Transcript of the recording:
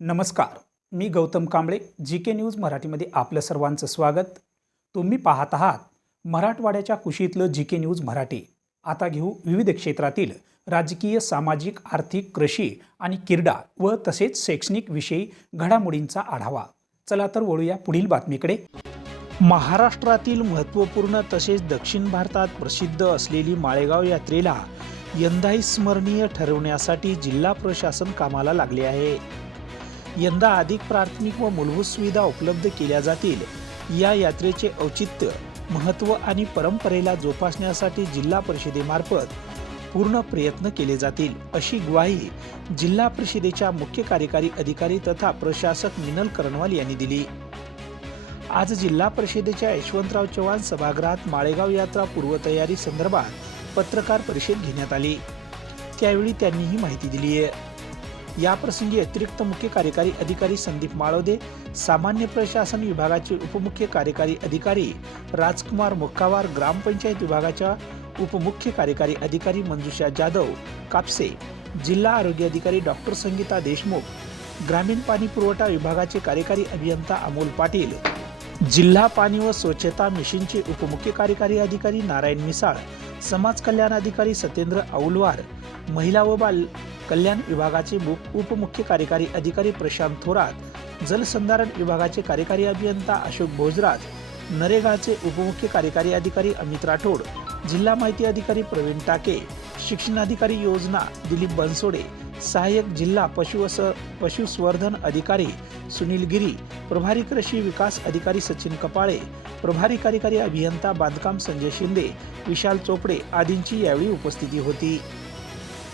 नमस्कार मी Gautam Kamble G K news मराठीमध्ये आपलं सर्वांचं स्वागत. तुम्ही पाहत आहात मराठवाड्याच्या कुशीतलं जी के न्यूज मराठी. आता घेऊ विविध क्षेत्रातील राजकीय सामाजिक आर्थिक कृषी आणि क्रीडा व तसेच शैक्षणिक विषयी घडामोडींचा आढावा. चला तर वळूया पुढील बातमीकडे. महाराष्ट्रातील महत्त्वपूर्ण तसेच दक्षिण भारतात प्रसिद्ध असलेली माळेगाव यात्रेला यंदाही स्मरणीय ठरवण्यासाठी जिल्हा प्रशासन कामाला लागले आहे. यंदा अधिक प्राथमिक व मूलभूत सुविधा उपलब्ध केल्या जातील. या यात्रेचे औचित्य महत्त्व आणि परंपरेला जोपासण्यासाठी जिल्हा परिषदेमार्फत पूर्ण प्रयत्न केले जातील अशी ग्वाही जिल्हा परिषदेच्या मुख्य कार्यकारी अधिकारी तथा प्रशासक मिनल कर्णवाल यांनी दिली. आज जिल्हा परिषदेच्या यशवंतराव चव्हाण सभागृहात माळेगाव यात्रा पूर्वतयारी संदर्भात पत्रकार परिषद घेण्यात आली. त्यावेळी त्यांनी ही माहिती दिली आहे याप्रसंगी अतिरिक्त मुख्य कार्यकारी अधिकारी संदीप माळवदे सामान्य प्रशासन विभागाचे उपमुख्य कार्यकारी अधिकारी राजकुमार मुक्कावार ग्रामपंचायत विभागाच्या उपमुख्य कार्यकारी अधिकारी मंजुषा जाधव कापसे जिल्हा आरोग्य अधिकारी डॉक्टर संगीता देशमुख ग्रामीण पाणी पुरवठा विभागाचे कार्यकारी अभियंता अमोल पाटील जिल्हा पाणी व स्वच्छता मिशनचे उपमुख्य कार्यकारी अधिकारी नारायण मिसाळ समाज कल्याण अधिकारी सत्येंद्र औलवार महिला व बाल कल्याण विभागाचे उपमुख्य कार्यकारी अधिकारी प्रशांत थोरात जलसंधारण विभागाचे कार्यकारी अभियंता अशोक भोजराज नरेगाचे उपमुख्य कार्यकारी अधिकारी अमित राठोड जिल्हा माहिती अधिकारी प्रवीण टाके शिक्षणाधिकारी योजना दिलीप बनसोडे सहाय्यक जिल्हा पशु पशुसंवर्धन अधिकारी सुनील गिरी प्रभारी कृषी विकास अधिकारी सचिन कपाळे प्रभारी कार्यकारी अभियंता बांधकाम संजय शिंदे विशाल चोपडे आदींची यावेळी उपस्थिती होती.